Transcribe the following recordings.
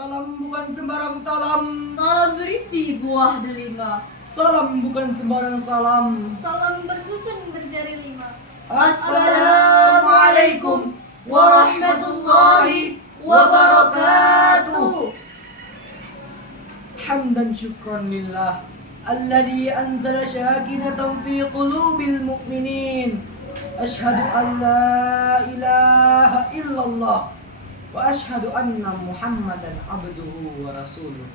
Salam bukan sembarang talam. Salam berisi buah delima. Salam bukan sembarang salam. Salam bersusun berjari lima. Assalamualaikum warahmatullahi wabarakatuh. Hamdan syukran lillah alladhi anzala syakinatan fi qulubil mu'minin. Ashhadu an la ilaha illallah wa ashhadu anna Muhammadan abduhu wa rasuluh.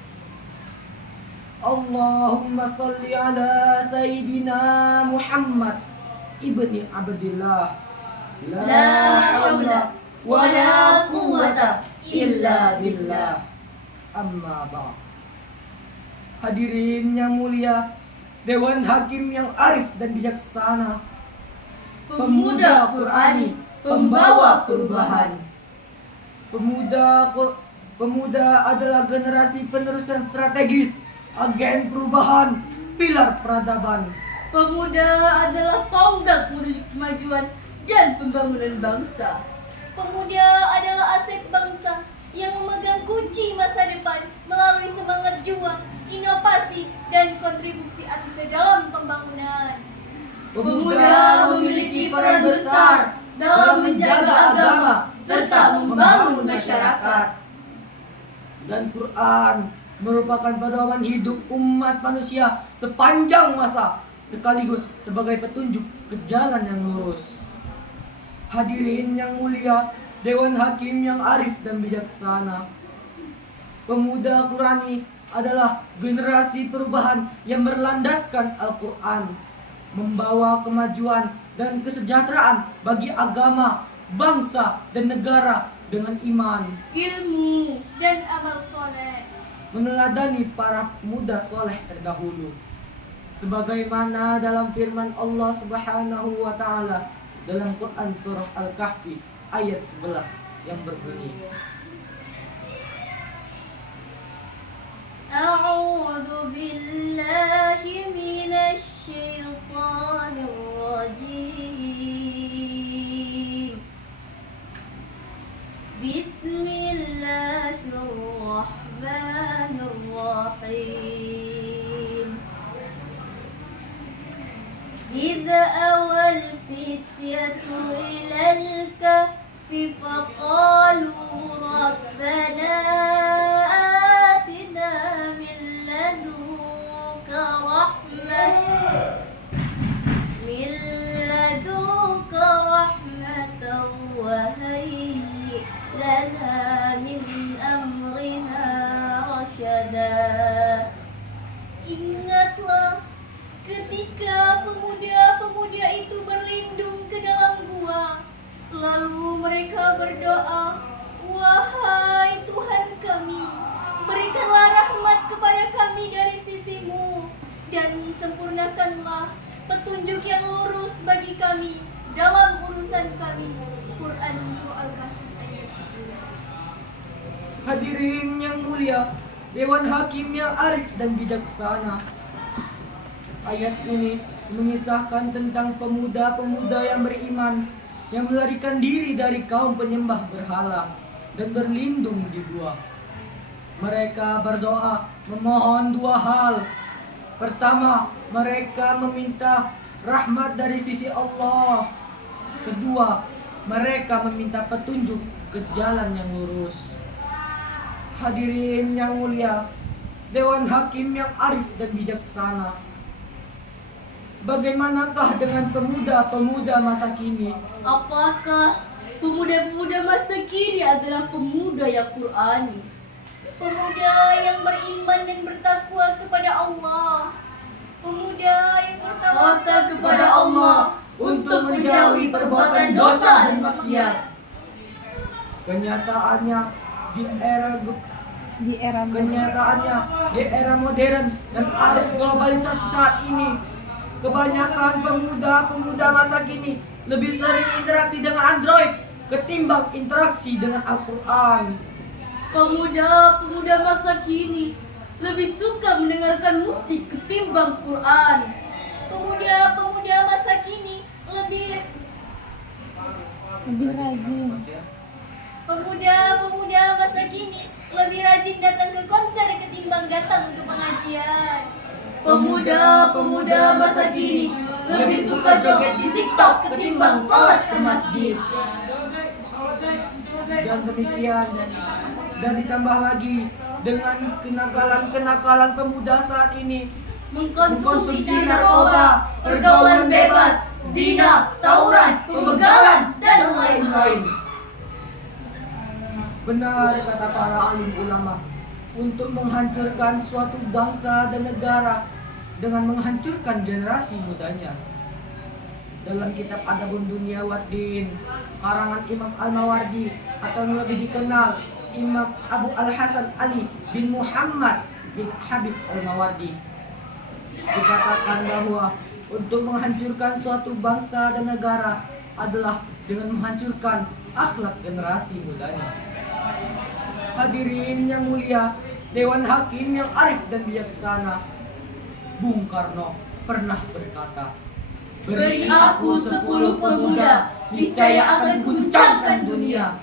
Allahumma salli ala Sayyidina Muhammad ibni Abdillah. La hawla wa la quwwata illa billah. Amma ba'd. Hadirin yang mulia, Dewan Hakim yang arif dan bijaksana, Pemuda Qur'ani, pembawa perubahan. Pemuda adalah generasi penerusan strategis, agen perubahan, pilar peradaban. Pemuda adalah tonggak menuju kemajuan dan pembangunan bangsa. Pemuda adalah aset bangsa yang memegang kunci masa depan melalui semangat juang, inovasi, dan kontribusi aktif dalam pembangunan. Pemuda memiliki peran besar dalam menjaga agama serta membangun masyarakat. Dan Quran merupakan pedoman hidup umat manusia sepanjang masa, sekaligus sebagai petunjuk ke jalan yang lurus. Hadirin yang mulia, Dewan Hakim yang arif dan bijaksana, pemuda Qurani adalah generasi perubahan yang berlandaskan Al-Quran, membawa kemajuan dan kesejahteraan bagi agama, bangsa, dan negara dengan iman, Ilmu dan amal soleh. meneladani para pemuda soleh terdahulu. Sebagaimana dalam firman Allah Subhanahu wa Ta'ala dalam Quran surah Al-Kahfi ayat 11 yang berbunyi, A'udzu billahi minasy syaithanir rajim. Bismillahirrahmanirrahim. Idza awal fityatu ilal kahfi faqalu rabbana atina min ladunka rahmatan wa hayyi lana min amrina rasyada. Ingatlah ketika pemuda-pemuda itu berlindung ke dalam gua, lalu mereka berdoa, wahai Tuhan kami, berikanlah rahmat kepada kami dari sisimu, dan sempurnakanlah petunjuk yang lurus bagi kami dalam urusan kami. Quran Surah Al-Kahfi ayat 10. hadirin yang mulia, Dewan Hakim yang arif dan bijaksana, ayat ini mengisahkan tentang pemuda-pemuda yang beriman yang melarikan diri dari kaum penyembah berhala dan berlindung di gua. Mereka berdoa memohon dua hal. Pertama, mereka meminta rahmat dari sisi Allah. Kedua, mereka meminta petunjuk ke jalan yang lurus. Hadirin yang mulia, Dewan Hakim yang arif dan bijaksana, bagaimanakah dengan pemuda-pemuda masa kini? Apakah pemuda-pemuda masa kini adalah pemuda yang Qur'ani? Pemuda yang beriman dan bertakwa kepada Allah. Pemuda yang bertawakal kepada Allah untuk menjauhi perbuatan dosa dan maksiat. Kenyataannya di era modern dan arus globalisasi saat ini, kebanyakan pemuda-pemuda masa kini lebih sering interaksi dengan Android ketimbang interaksi dengan Al-Quran. Pemuda-pemuda masa kini lebih suka mendengarkan musik ketimbang Quran. Pemuda-pemuda masa kini lebih Pemuda-pemuda masa kini lebih rajin datang ke konser ketimbang datang ke pengajian. Pemuda-pemuda masa kini lebih suka joget di TikTok ketimbang sholat ke masjid. Dan demikian, dan ditambah lagi dengan kenakalan-kenakalan pemuda saat ini, Mengkonsumsi narkoba, pergaulan bebas, zina, tawuran, pembegalan, dan lain-lain. benar kata para alim ulama, untuk menghancurkan suatu bangsa dan negara dengan menghancurkan generasi mudanya. Dalam kitab Adabun Dunia Waddin karangan Imam Al-Mawardi atau yang lebih dikenal Imam Abu Al-Hasan Ali bin Muhammad bin Habib Al-Mawardi, dikatakan bahwa untuk menghancurkan suatu bangsa dan negara adalah dengan menghancurkan akhlak generasi mudanya. Hadirin yang mulia, Dewan Hakim yang arif dan bijaksana, Bung Karno pernah berkata, Beri aku 10 pemuda, niscaya akan guncangkan dunia.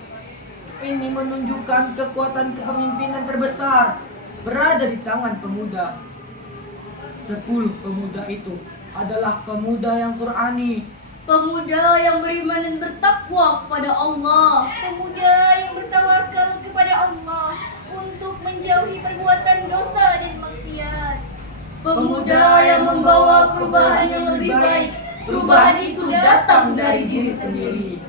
Ini menunjukkan kekuatan kepemimpinan terbesar berada di tangan pemuda. 10 pemuda itu adalah pemuda yang Qur'ani, Pemuda yang beriman dan bertakwa kepada Allah. Pemuda yang bertawakal kepada Allah untuk menjauhi perbuatan dosa dan maksiat. Pemuda yang membawa perubahan yang lebih baik. Perubahan itu datang dari diri sendiri.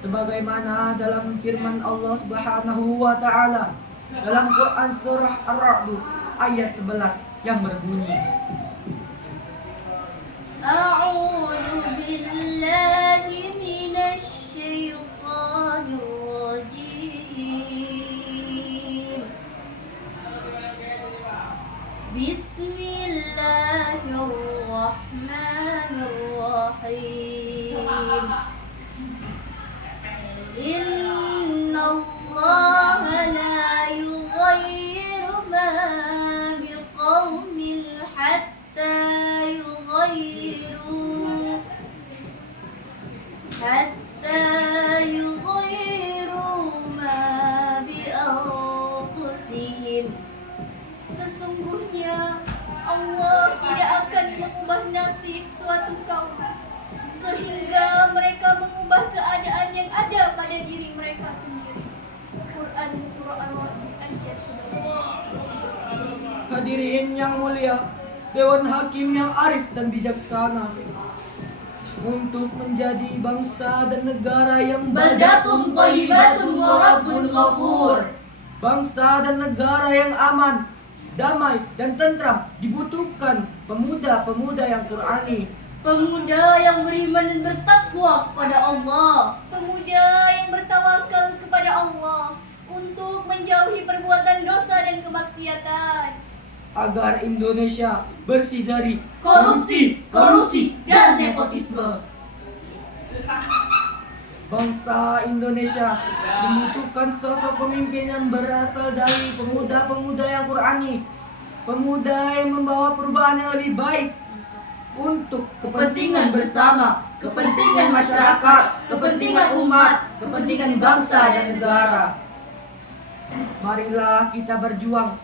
sebagaimana dalam firman Allah Subhanahu wa taala dalam Quran surah Ar-Ra'd ayat 11 yang berbunyi, A'udzu billahi minasy syaithanir rajim. Bismillahirrahmanirrahim. Innallaha la yughayyiru ma biqaumin hatta yughayyiru ma bi anfusihim. Sesungguhnya Allah tidak akan mengubah nasib suatu kaum sehingga mereka mengubah keadaan yang ada pada diri mereka sendiri. Quran surah Ar-Ra'd ayat 11. hadirin yang mulia, Dewan Hakim yang arif dan bijaksana, untuk menjadi bangsa dan negara yang Baldatun thayyibatun wa rabbun ghafur. bangsa dan negara yang aman, damai dan tentram, dibutuhkan pemuda-pemuda yang Qur'ani, Pemuda yang beriman dan bertakwa kepada Allah. Pemuda yang bertawakal kepada Allah untuk menjauhi perbuatan dosa dan kemaksiatan. agar Indonesia bersih dari Korupsi, kolusi, dan nepotisme. Bangsa Indonesia membutuhkan sosok pemimpin yang berasal dari pemuda-pemuda yang Qur'ani, pemuda yang membawa perubahan yang lebih baik untuk Kepentingan bersama, kepentingan masyarakat, kepentingan umat, kepentingan bangsa dan negara. Marilah kita berjuang